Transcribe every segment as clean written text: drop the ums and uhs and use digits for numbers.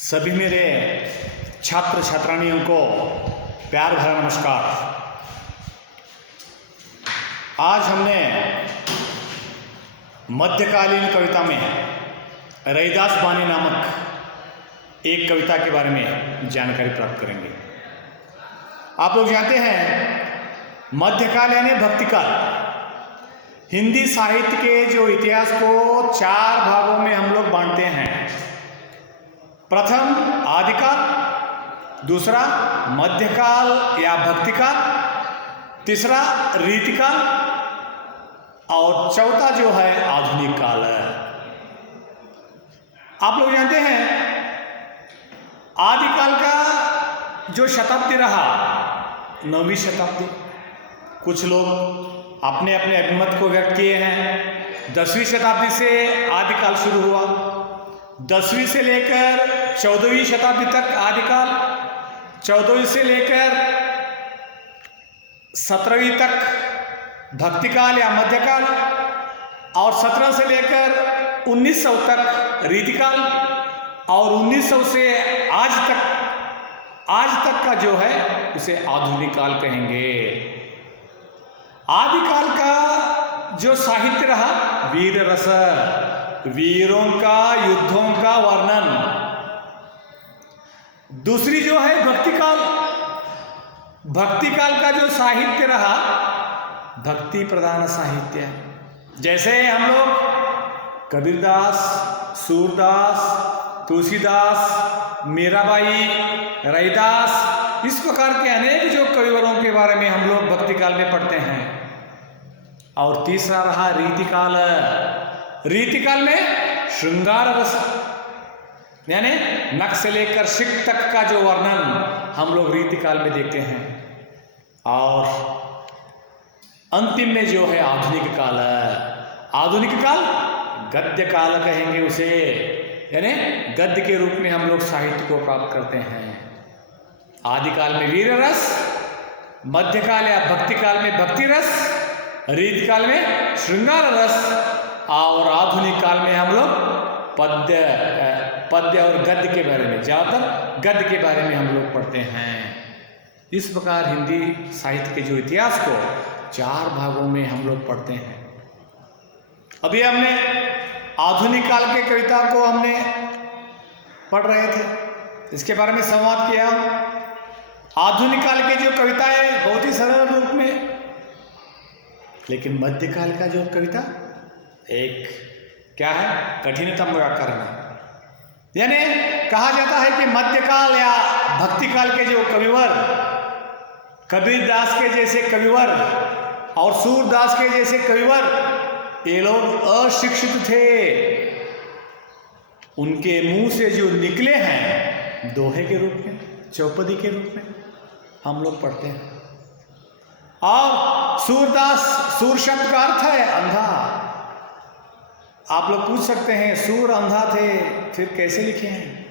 सभी मेरे छात्र छात्रानियों को प्यार भरा नमस्कार। आज हमने मध्यकालीन कविता में रैदास बानी नामक एक कविता के बारे में जानकारी प्राप्त करेंगे। आप लोग जानते हैं मध्यकाल यानी भक्तिकाल। हिंदी साहित्य के जो इतिहास को 4 भागों में हम लोग बांटते हैं। प्रथम आदिकाल, दूसरा मध्यकाल या भक्तिकाल, तीसरा रीतिकाल और चौथा जो है आधुनिक काल है। आप लोग जानते हैं आदिकाल का जो शताब्दी रहा 9वीं शताब्दी। कुछ लोग अपने अपने अभिमत को व्यक्त किए हैं। 10वीं शताब्दी से आदिकाल शुरू हुआ। 10वीं से लेकर 14वीं शताब्दी तक आदिकाल, 14वीं से लेकर 17वीं तक भक्तिकाल या मध्यकाल और 17 से लेकर 1900 तक रीतिकाल और 1900 से आज तक का जो है उसे आधुनिक काल कहेंगे। आदिकाल का जो साहित्य रहा वीर रस, वीरों का युद्धों का वर्णन। दूसरी जो है भक्तिकाल, भक्तिकाल का जो साहित्य रहा भक्ति प्रधान साहित्य। जैसे हम लोग कबीरदास, सूरदास, तुलसीदास, मीराबाई, रैदास, इस प्रकार के अनेक जो कविवरों के बारे में हम लोग भक्तिकाल में पढ़ते हैं। और तीसरा रहा रीतिकाल। रीतिकाल में श्रृंगार रस यानी नख से लेकर शिख तक का जो वर्णन हम लोग रीतिकाल में देखते हैं। और अंतिम में जो है आधुनिक काल है। आधुनिक काल गद्य काल कहेंगे उसे, यानी गद्य के रूप में हम लोग साहित्य को प्राप्त करते हैं। आदिकाल में वीर रस, मध्यकाल या भक्तिकाल में भक्ति रस, रीतिकाल में श्रृंगार रस और आधुनिक काल में हम लोग पद्य और गद्य के बारे में, ज़्यादातर गद्य के बारे में हम लोग पढ़ते हैं। इस प्रकार हिंदी साहित्य के जो इतिहास को 4 भागों में हम लोग पढ़ते हैं। अभी हमने आधुनिक काल के कविता को हमने पढ़ रहे थे, इसके बारे में संवाद किया। आधुनिक काल के जो कविताएं बहुत ही सरल रूप में, लेकिन मध्यकाल का जो कविता एक क्या है कठिनतम व्याकरण। यानी कहा जाता है कि मध्यकाल या भक्तिकाल के जो कविवर, कबीरदास के जैसे कविवर और सूरदास के जैसे कविवर, ये लोग अशिक्षित थे। उनके मुंह से जो निकले हैं दोहे के रूप में, चौपदी के रूप में हम लोग पढ़ते हैं। और सूरदास, सूर शब्द का अर्थ है अंधा। आप लोग पूछ सकते हैं सूर अंधा थे फिर कैसे लिखे हैं?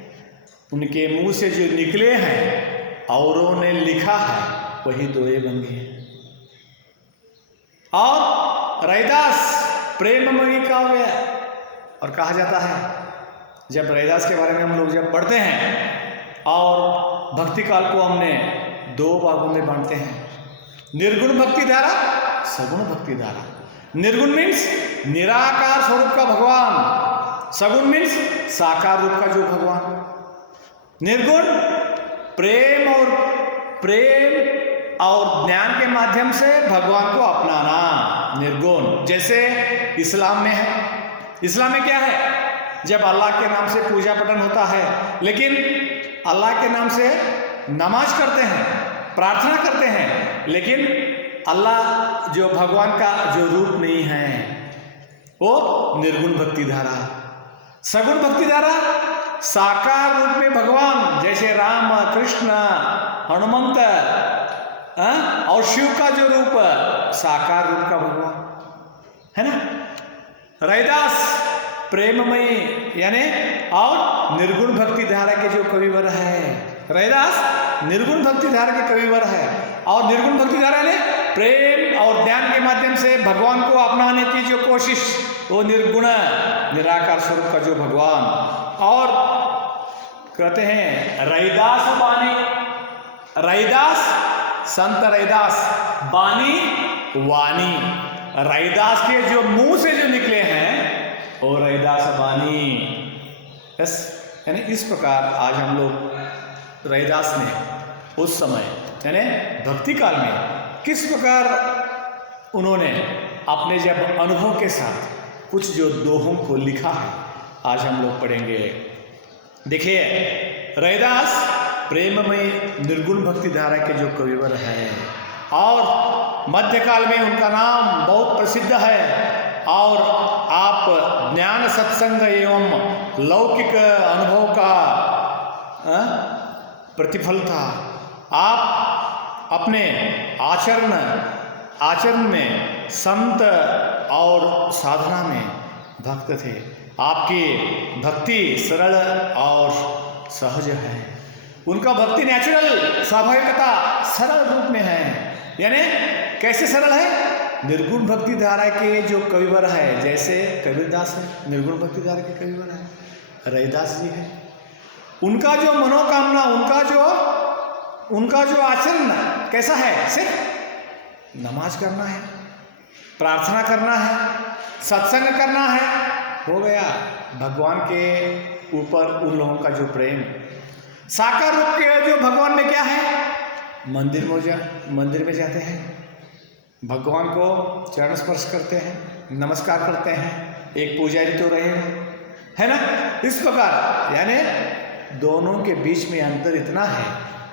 उनके मुंह से जो निकले हैं औरों ने लिखा है वही दोहे बन गए। और रैदास प्रेममयी काव्य, और कहा जाता है जब रैदास के बारे में हम लोग जब पढ़ते हैं और भक्तिकाल को हमने 2 भागों में बांटते हैं। निर्गुण भक्ति धारा, सगुण भक्ति धारा। निर्गुण मीन्स निराकार स्वरूप का भगवान, सगुण मीन्स साकार रूप का जो भगवान। निर्गुण प्रेम और ज्ञान के माध्यम से भगवान को अपनाना निर्गुण। जैसे इस्लाम में है। इस्लाम में क्या है? जब अल्लाह के नाम से पूजा पठन होता है, लेकिन अल्लाह के नाम से नमाज करते हैं, प्रार्थना करते हैं, लेकिन अल्लाह जो भगवान का जो रूप नहीं है वो निर्गुण भक्ति धारा। सगुण भक्ति धारा साकार रूप में भगवान, जैसे राम, कृष्ण, हनुमंत और शिव का जो रूप साकार रूप का भगवान है ना। रैदास प्रेममयी यानी और निर्गुण भक्ति धारा के जो कविवर है। रैदास निर्गुण भक्ति धारा के कविवर है और निर्गुण भक्ति धारा ने प्रेम और ज्ञान के माध्यम से भगवान को अपनाने की जो कोशिश, वो निर्गुण निराकार स्वरूप का जो भगवान। और कहते हैं रैदास बानी, रैदास संत रैदास, बानी वाणी, रैदास के जो मुंह से जो निकले हैं वो रैदास बानी। बस यानी इस प्रकार आज हम लोग रैदास ने उस समय यानी भक्ति काल में किस प्रकार उन्होंने अपने जब अनुभव के साथ कुछ जो दोहों को लिखा है आज हम लोग पढ़ेंगे। देखिए रैदास प्रेममय निर्गुण भक्ति धारा के जो कविवर है और मध्यकाल में उनका नाम बहुत प्रसिद्ध है और आप ज्ञान सत्संग एवं लौकिक अनुभव का प्रतिफल था। आप अपने आचरण में संत और साधना में भक्त थे। आपकी भक्ति सरल और सहज है, उनका भक्ति नेचुरल स्वाभाविकता सरल रूप में है। यानी कैसे सरल है? निर्गुण भक्ति धारा के जो कविवर है, जैसे कबीरदास है निर्गुण भक्ति धारा के कविवर है, रैदास जी है, उनका जो मनोकामना, उनका जो आचरण कैसा है? सिर्फ नमाज करना है, प्रार्थना करना है, सत्संग करना है, हो गया। भगवान के ऊपर उन लोगों का जो प्रेम, साकार रूप के जो भगवान में क्या है? मंदिर में जाते हैं, भगवान को चरण स्पर्श करते हैं, नमस्कार करते हैं, एक पुजारी तो रहे है ना। इस प्रकार यानी दोनों के बीच में अंतर इतना है।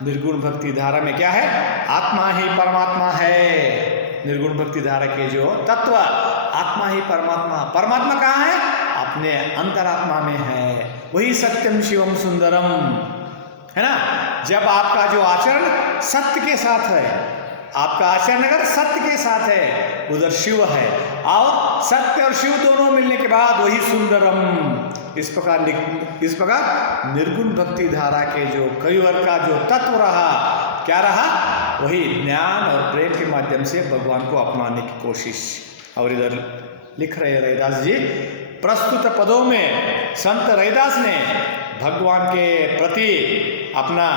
निर्गुण भक्ति धारा में क्या है? आत्मा ही परमात्मा है। निर्गुण भक्ति धारा के जो तत्व, आत्मा ही परमात्मा, परमात्मा कहाँ है? अपने अंतरात्मा में है, वही सत्यम शिवम सुंदरम है ना। जब आपका जो आचरण सत्य के साथ है, आपका आचरण अगर सत्य के साथ है, उधर शिव है, और सत्य और शिव दोनों मिलने के बाद वही सुंदरम। इस प्रकार निर्गुण भक्ति धारा के जो कविवर का जो तत्व रहा, क्या रहा? वही ज्ञान और प्रेम के माध्यम से भगवान को अपनाने की कोशिश। और इधर लिख रहे रैदास जी, प्रस्तुत पदों में संत रैदास ने भगवान के प्रति अपना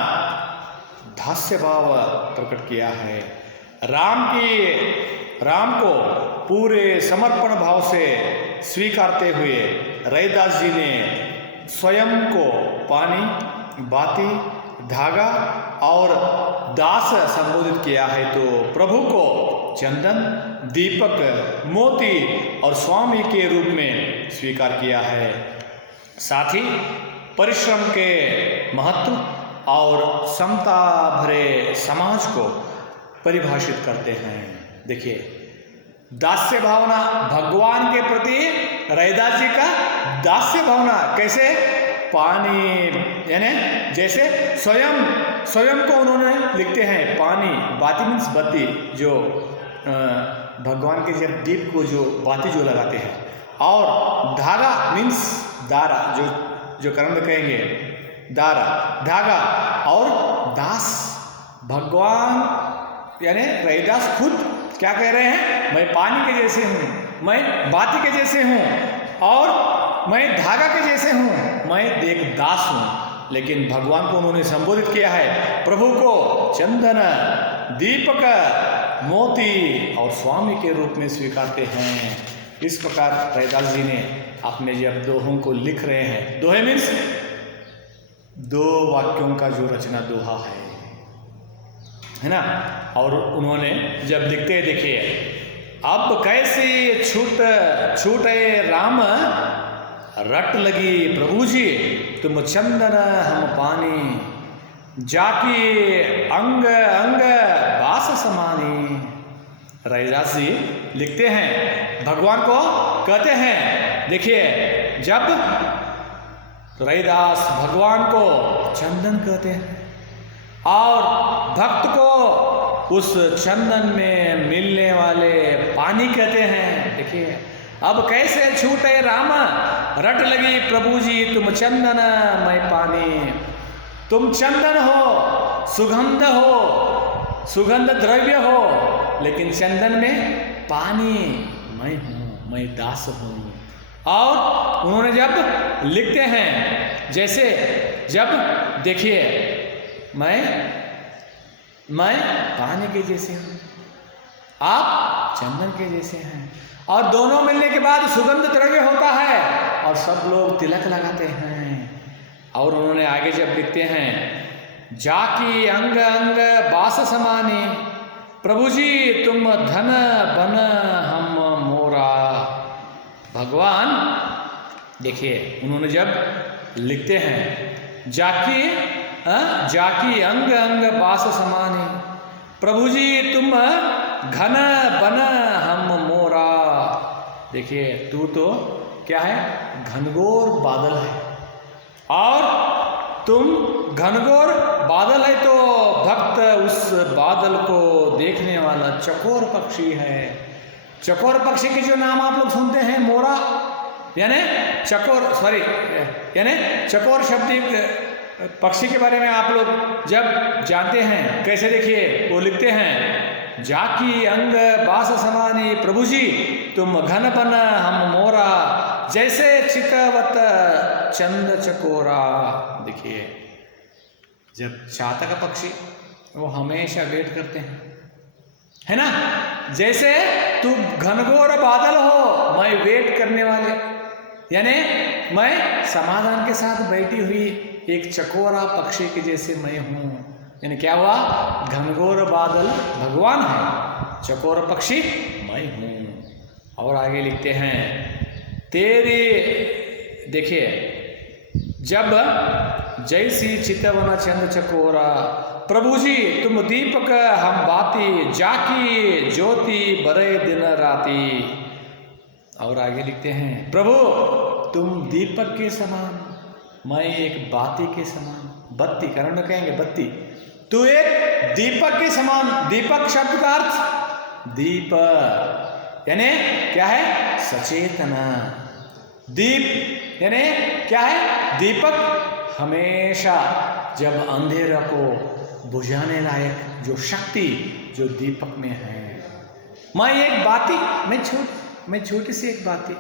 दास्य भाव प्रकट किया है। राम को पूरे समर्पण भाव से स्वीकारते हुए रैदास जी ने स्वयं को पानी, बाती, धागा और दास संबोधित किया है, तो प्रभु को चंदन, दीपक, मोती और स्वामी के रूप में स्वीकार किया है। साथ ही परिश्रम के महत्व और समता भरे समाज को परिभाषित करते हैं। देखिए दास्य भावना, भगवान के प्रति रैदास जी का दास्य भावना कैसे? पानी यानी जैसे स्वयं को उन्होंने लिखते हैं पानी, बाती मीन्स बत्ती, जो भगवान के जब दीप को जो बाती जो लगाते हैं, और धागा मीन्स दारा, जो कर्म में कहेंगे दारा, धागा, और दास भगवान यानी रैदास खुद क्या कह रहे हैं? मैं पानी के जैसे हूँ, मैं बाती के जैसे हूँ, और मैं धागा के जैसे हूँ, मैं एक दास हूँ। लेकिन भगवान को उन्होंने संबोधित किया है, प्रभु को चंदन, दीपक, मोती और स्वामी के रूप में स्वीकारते हैं। इस प्रकार रैदास जी ने अपने जब दोहों को लिख रहे हैं, दोहे मीन्स दो वाक्यों का जो रचना दोहा है ना। और उन्होंने जब लिखते, देखिए अब कैसे छूटे राम, रट लगी प्रभु जी तुम चंदन हम पानी, जाकी अंग अंग बास समानी। रैदास जी लिखते हैं, भगवान को कहते हैं, देखिए जब रैदास भगवान को चंदन कहते हैं और भक्त को उस चंदन में मिलने वाले पानी कहते हैं। देखिए अब कैसे छूटे राम, रट लगी प्रभु जी तुम चंदन मैं पानी। तुम चंदन हो, सुगंध द्रव्य हो, लेकिन चंदन में पानी मैं हूँ, मैं दास हूँ। और उन्होंने जब लिखते हैं, जैसे जब देखिए मैं पानी के जैसे हूँ, आप चंदन के जैसे हैं, और दोनों मिलने के बाद सुगंध द्रव्य होता है और सब लोग तिलक लगाते हैं। और उन्होंने आगे जब लिखते हैं, जाकी अंग अंग बास समाने, प्रभु जी तुम धन बन हम मोरा। भगवान देखिए उन्होंने जब लिखते हैं, जाकी अंग अंग बास समाने, प्रभु जी तुम घन बन हम मोरा। देखिए तू तो क्या है, घनघोर बादल है, और तुम घनघोर बादल है तो भक्त उस बादल को देखने वाला चकोर पक्षी है। चकोर पक्षी के जो नाम आप लोग सुनते हैं, मोरा यानी चकोर शब्द पक्षी के बारे में आप लोग जब जानते हैं, कैसे देखिए वो लिखते हैं, जाकी अंग बास समानी, प्रभु जी तुम घन बन हम मोरा, जैसे चितवत चंद चकोरा। देखिए जब चातक पक्षी वो हमेशा वेट करते हैं, है ना, जैसे तू घनघोर बादल हो, मैं वेट करने वाले, यानी मैं समाधान के साथ बैठी हुई एक चकोरा पक्षी के जैसे मैं हूँ। यानी क्या हुआ, घनघोर बादल भगवान है, चकोर पक्षी मैं हूँ। और आगे लिखते हैं, तेरे देखिए जब जैसी चितवन चंद चकोरा, प्रभु जी तुम दीपक हम बाती, जाकी ज्योति बरे दिन राती। और आगे लिखते हैं, प्रभु तुम दीपक के समान, मैं एक बाती के समान। बत्ती कन्नड़ में कहेंगे बत्ती, तू एक दीपक के समान। दीपक शब्द का अर्थ दीप यानी क्या है, सचेतना। दीप यानी क्या है, दीपक हमेशा जब अंधेरा को बुझाने लायक जो शक्ति जो दीपक में है। मैं एक बाती, मैं छोटी सी एक बाती,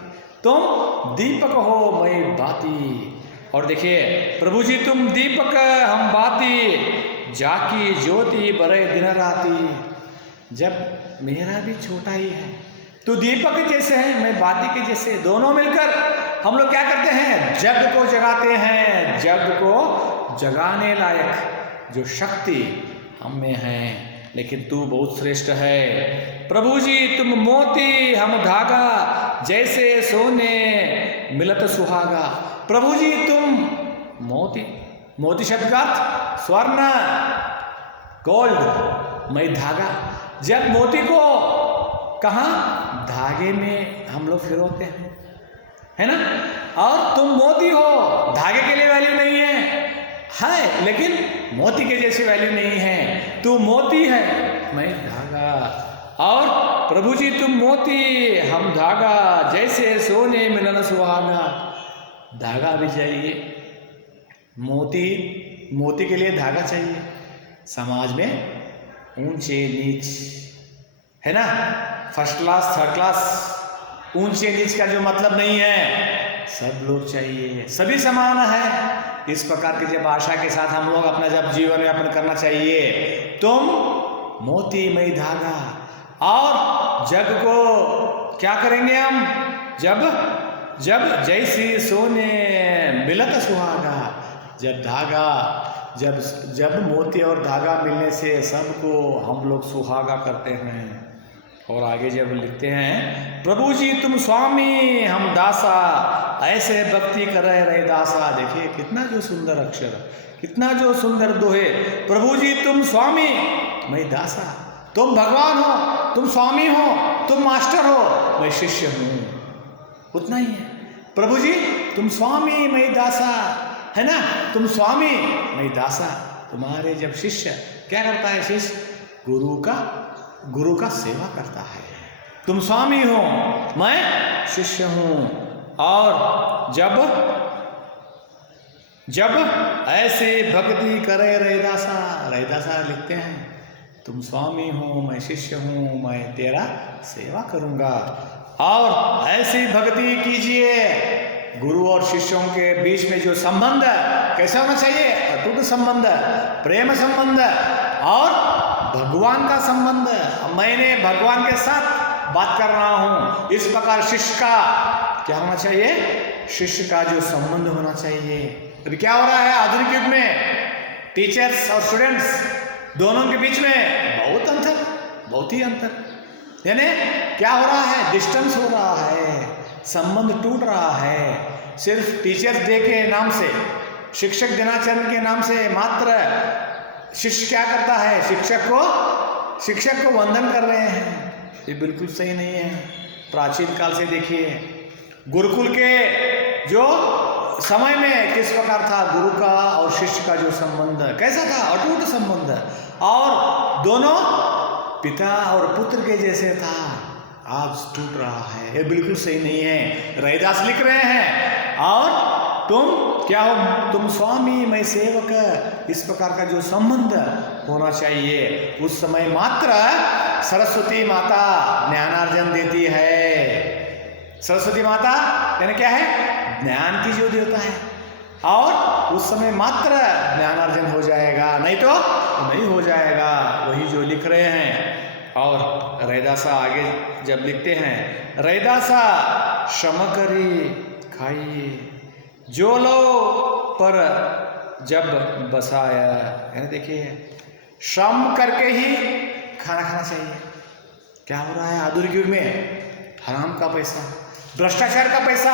तुम दीपक हो मैं बाती। और देखिए, प्रभु जी तुम दीपक हम बाती, जाकी ज्योति बरे दिन राती। जब मेरा भी छोटा ही है, तू दीपक जैसे है, मैं बाती के जैसे, दोनों मिलकर हम लोग क्या करते हैं, जग को जगाते हैं। जग को जगाने लायक जो शक्ति हम में है, लेकिन तू बहुत श्रेष्ठ है। प्रभु जी तुम मोती हम धागा, जैसे सोने मिलत सुहागा। प्रभु जी तुम मोती, मोती शब्द का अर्थ स्वर्ण गोल्ड, मैं धागा। जब मोती को कहाँ, धागे में हम लोग फिरोते हैं, है ना, और तुम मोती हो, धागे के लिए वैल्यू नहीं है, लेकिन मोती के जैसी वैल्यू नहीं है। तू मोती है, मैं धागा। और प्रभु जी तुम मोती हम धागा, जैसे सोने मिलन सुहागा। धागा भी चाहिए, मोती के लिए धागा चाहिए। समाज में ऊंचे नीच, है ना, फर्स्ट क्लास थर्ड क्लास, ऊंचे नीच का जो मतलब नहीं है, सब लोग चाहिए, सभी समान है। इस प्रकार की जब आशा के साथ हम लोग अपना जब जीवन यापन करना चाहिए, तुम मोती मैं धागा। और जग को क्या करेंगे हम, जब जैसी सोने मिलत सुहागा। जब धागा, जब मोती और धागा मिलने से सबको हम लोग सुहागा करते हैं। और आगे जब लिखते हैं, प्रभु जी तुम स्वामी हम दासा, ऐसे भक्ति करे रहे दासा। देखिए कितना जो सुंदर अक्षर, कितना जो सुंदर दोहे। प्रभु जी तुम स्वामी मैं दासा, तुम भगवान हो, तुम स्वामी हो, तुम मास्टर हो, मैं शिष्य हूँ, उतना ही है। प्रभु जी तुम स्वामी मैं दासा, है ना, तुम स्वामी मैं दासा। तुम्हारे जब शिष्य क्या करता है, शिष्य गुरु का सेवा करता है। तुम स्वामी हो, मैं शिष्य हूँ। और जब ऐसे भक्ति करे रैदासा लिखते हैं, तुम स्वामी हो मैं शिष्य हूँ, मैं तेरा सेवा करूँगा। और ऐसी भक्ति कीजिए। गुरु और शिष्यों के बीच में जो संबंध कैसा होना चाहिए? अटूट संबंध, प्रेम संबंध और भगवान का संबंध। मैंने भगवान के साथ बात कर रहा हूं, इस प्रकार शिष्य का क्या होना चाहिए? शिष्य का जो संबंध होना चाहिए। अभी क्या हो रहा है आधुनिक युग में? टीचर्स और स्टूडेंट्स दोनों के बीच में बहुत अंतर, बहुत ही अंतर। यानी क्या हो रहा है? डिस्टेंस हो रहा है, संबंध टूट रहा है। सिर्फ टीचर्स डे के नाम से, शिक्षक दिनाचरण के नाम से मात्र शिष्य क्या करता है? शिक्षक को वंदन कर रहे हैं। ये बिल्कुल सही नहीं है। प्राचीन काल से देखिए, गुरुकुल के जो समय में किस प्रकार था गुरु का और शिष्य का जो संबंध कैसा था? अटूट संबंध, और दोनों पिता और पुत्र के जैसे था। आज टूट रहा है, ये बिल्कुल सही नहीं है। रैदास लिख रहे हैं, और तुम क्या हो? तुम स्वामी मैं सेवक, इस प्रकार का जो संबंध होना चाहिए। उस समय मात्र सरस्वती माता ज्ञानार्जन देती है। सरस्वती माता यानी क्या है? ज्ञान की जो देवता है, और उस समय मात्र ज्ञानार्जन हो जाएगा, नहीं तो नहीं हो जाएगा। वही जो लिख रहे हैं। और रैदासा आगे जब लिखते हैं, रैदासा श्रम करी खाइए, जो लो पर जब बसाया। है ना? देखिए, श्रम करके ही खाना खाना चाहिए। क्या हो रहा है आधुनिक युग में? हराम का पैसा, भ्रष्टाचार का पैसा,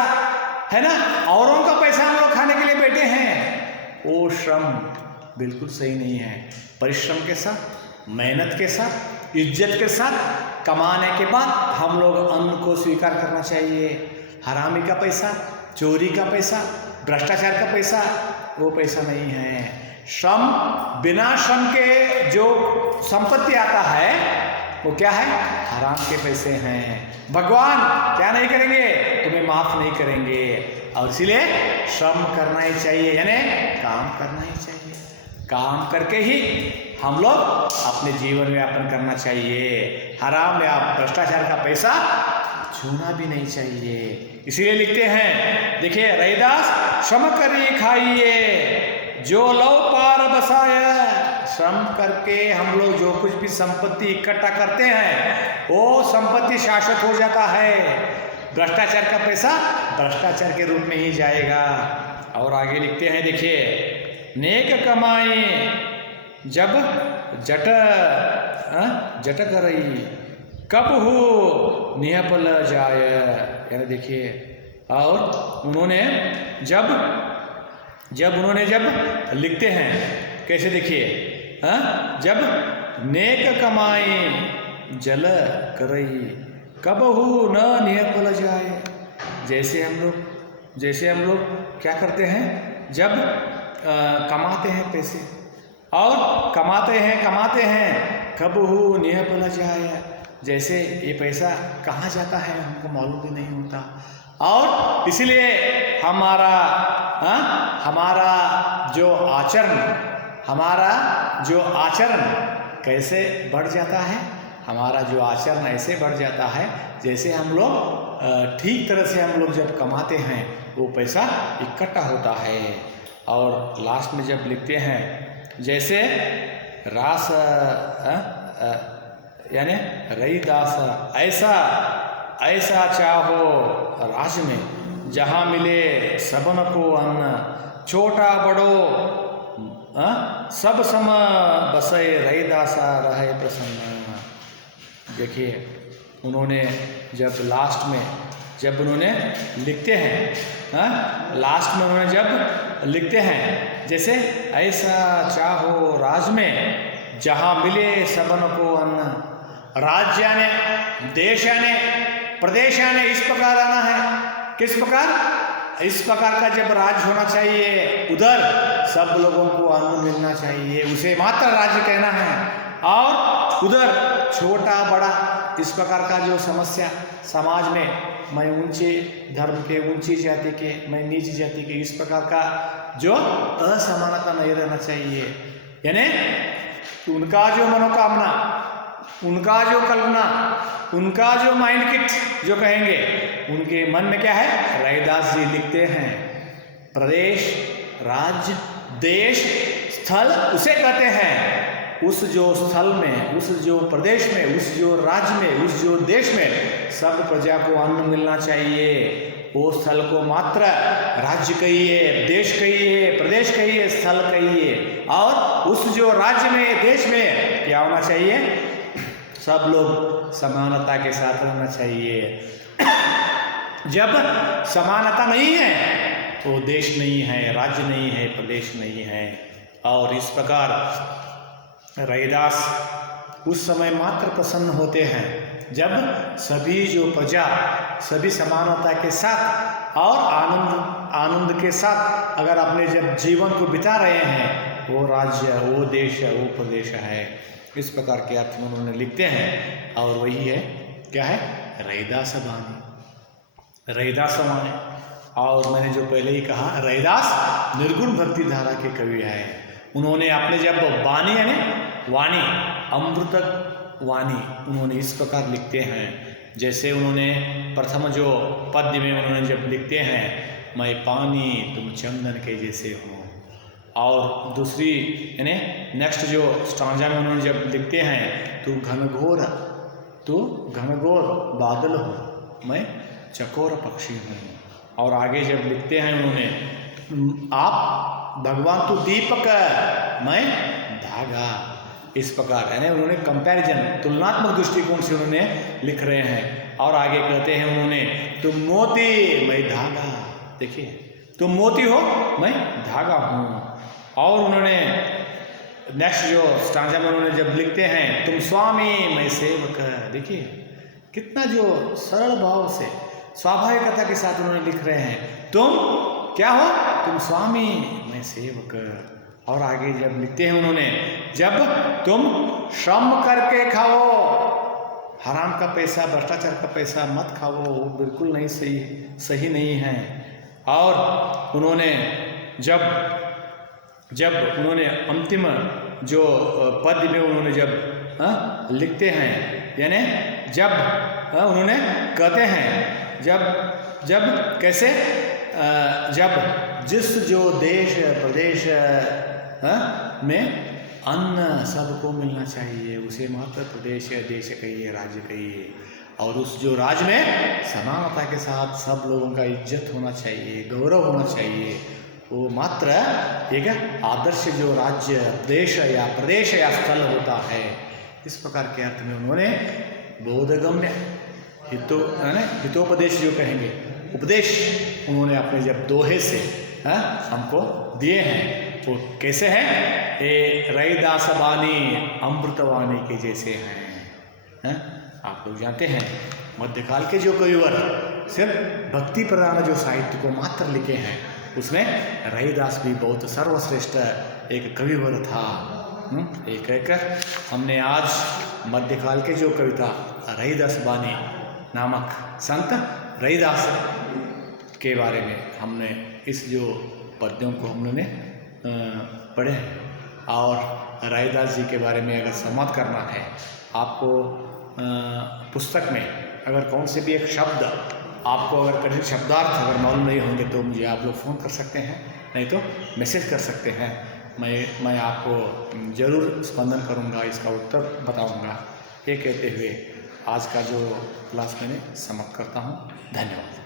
है ना, औरों का पैसा हम लोग खाने के लिए बैठे हैं। वो श्रम बिल्कुल सही नहीं है। परिश्रम के साथ, मेहनत के साथ, इज्जत के साथ कमाने के बाद हम लोग अन्न को स्वीकार करना चाहिए। हरामी का पैसा, चोरी का पैसा, भ्रष्टाचार का पैसा, वो पैसा नहीं है। श्रम, बिना श्रम के जो संपत्ति आता है वो क्या है? हराम के पैसे हैं। भगवान क्या नहीं करेंगे? तुम्हें माफ नहीं करेंगे। और इसीलिए श्रम करना ही चाहिए, यानी काम करना ही चाहिए। काम करके ही हम लोग अपने जीवन यापन करना चाहिए। हराम या भ्रष्टाचार का पैसा छूना भी नहीं चाहिए। इसीलिए लिखते हैं, देखिए रैदास, श्रम करी खाइए, जो लो पार बसाया। श्रम करके हम लोग जो कुछ भी संपत्ति इकट्ठा करते हैं वो संपत्ति शाश्वत हो जाता है। भ्रष्टाचार का पैसा भ्रष्टाचार के रूप में ही जाएगा। और आगे लिखते हैं, देखिए, नेक कमाए जब जट करई, कब हो निहपल जाय। यानी देखिए, और उन्होंने जब लिखते हैं कैसे? देखिए, जब नेक कमाए जल करई, कब हो न निहपल जाए। जैसे हम लोग क्या करते हैं? जब कमाते हैं पैसे, और कमाते हैं, कब हो निहपल जाए। जैसे ये पैसा कहाँ जाता है हमको मालूम भी नहीं होता। और इसलिए हमारा जो आचरण कैसे बढ़ जाता है? हमारा जो आचरण ऐसे बढ़ जाता है जैसे हम लोग ठीक तरह से हम लोग जब कमाते हैं वो पैसा इकट्ठा होता है। और लास्ट में जब लिखते हैं, जैसे रास यानी रैदास, ऐसा चाहो राज में, जहाँ मिले सबन को अन्न, छोटा बड़ो सब सम बसे, रैदासा रहे प्रसन्न। देखिए, उन्होंने जब लास्ट में जब उन्होंने लिखते हैं, लास्ट में उन्होंने जब लिखते हैं, जैसे ऐसा चाहो राज में, जहाँ मिले सबन को अन्न। राज्य आने, देश आने, प्रदेश आने, इस प्रकार आना है। किस प्रकार? इस प्रकार का जब राज्य होना चाहिए, उधर सब लोगों को अन्न मिलना चाहिए, उसे मात्र राज्य कहना है। और उधर छोटा बड़ा इस प्रकार का जो समस्या समाज में, मैं ऊंचे धर्म के, ऊंची जाति के, मैं नीची जाति के, इस प्रकार का जो असमानता नहीं रहना चाहिए। यानी उनका जो मनोकामना, उनका जो कल्पना, उनका जो माइंड किट जो कहेंगे, उनके मन में क्या है, रैदास जी लिखते हैं प्रदेश, राज्य, देश, स्थल उसे कहते हैं उस जो स्थल में, उस जो प्रदेश में, उस जो राज्य में, उस जो देश में सब प्रजा को अन्न मिलना चाहिए। वो स्थल को मात्र राज्य कहिए, देश कहिए, प्रदेश कहिए, स्थल कहिए। और उस जो राज्य में, देश में क्या होना चाहिए, सब लोग समानता के साथ रहना चाहिए। जब समानता नहीं है तो देश नहीं है, राज्य नहीं है, प्रदेश नहीं है। और इस प्रकार रैदास उस समय मात्र प्रसन्न होते हैं जब सभी जो प्रजा, सभी समानता के साथ और आनंद के साथ अगर अपने जब जीवन को बिता रहे हैं, वो राज्य, वो देश, वो प्रदेश है। इस प्रकार के अर्थ में उन्होंने लिखते हैं। और वही है, क्या है, रैदास वाणी, रैदास वाणी। और मैंने जो पहले ही कहा, रैदास निर्गुण भक्ति धारा के कवि है। उन्होंने अपने जब वाणी यानी वाणी, अमृत वाणी, उन्होंने इस प्रकार लिखते हैं। जैसे उन्होंने प्रथम जो पद्य में उन्होंने जब लिखते हैं, मैं पानी तुम चंदन के जैसे हो। और दूसरी यानी नेक्स्ट जो स्टांजा में उन्होंने जब लिखते हैं, तू घनघोर बादल हो, मैं चकोर पक्षी हूँ। और आगे जब लिखते हैं उन्होंने, आप भगवान तू दीपक, मैं धागा। इस प्रकार है उन्होंने कंपैरिजन, तुलनात्मक दृष्टिकोण से उन्होंने लिख रहे हैं। और आगे कहते हैं उन्होंने, तुम मोती मैं धागा, देखिए तुम मोती हो मैं धागा हूँ। और उन्होंने नेक्स्ट जो स्टांजा में उन्होंने जब लिखते हैं, तुम स्वामी मैं सेवक, देखिए कितना जो सरल भाव से, स्वाभाविकता के साथ उन्होंने लिख रहे हैं, तुम क्या हो, तुम स्वामी मैं सेवक। और आगे जब लिखते हैं उन्होंने, जब तुम श्रम करके खाओ, हराम का पैसा, भ्रष्टाचार का पैसा मत खाओ, वो बिल्कुल नहीं सही नहीं है। और उन्होंने जब उन्होंने अंतिम जो पद्य में उन्होंने जब लिखते हैं, यानी जब उन्होंने कहते हैं, जब कैसे, जब जिस जो देश प्रदेश में अन्न सबको मिलना चाहिए, उसे मात्र प्रदेश, देश कहिए, राज्य कहिए। और उस जो राज्य में समानता के साथ सब लोगों का इज्जत होना चाहिए, गौरव होना चाहिए, वो मात्र एक आदर्श जो राज्य, देश या प्रदेश या स्थल होता है। इस प्रकार के अर्थ में उन्होंने बोधगम्य हितोपदेश जो कहेंगे, उपदेश उन्होंने अपने जब दोहे से हमको दिए हैं। वो कैसे हैं, ये रैदास वाणी अमृतवाणी के जैसे हैं। आप लोग जानते हैं, मध्यकाल के जो कविवर सिर्फ भक्ति प्रधान जो साहित्य को मात्र लिखे हैं, उसमें रैदास भी बहुत सर्वश्रेष्ठ एक कविवर था। एक हमने आज मध्यकाल के जो कविता रैदास वाणी नामक संत रैदास के बारे में हमने इस जो पद्यों को हमने पढ़े हैं। और रैदास जी के बारे में अगर संवाद करना है आपको, पुस्तक में अगर कौन से भी एक शब्द आपको अगर कठिन शब्दार्थ अगर मालूम नहीं होंगे तो मुझे आप लोग फ़ोन कर सकते हैं, नहीं तो मैसेज कर सकते हैं। मैं आपको ज़रूर स्पंदन करूंगा, इसका उत्तर बताऊंगा। ये कहते हुए आज का जो क्लास मैंने समाप्त करता हूँ। धन्यवाद।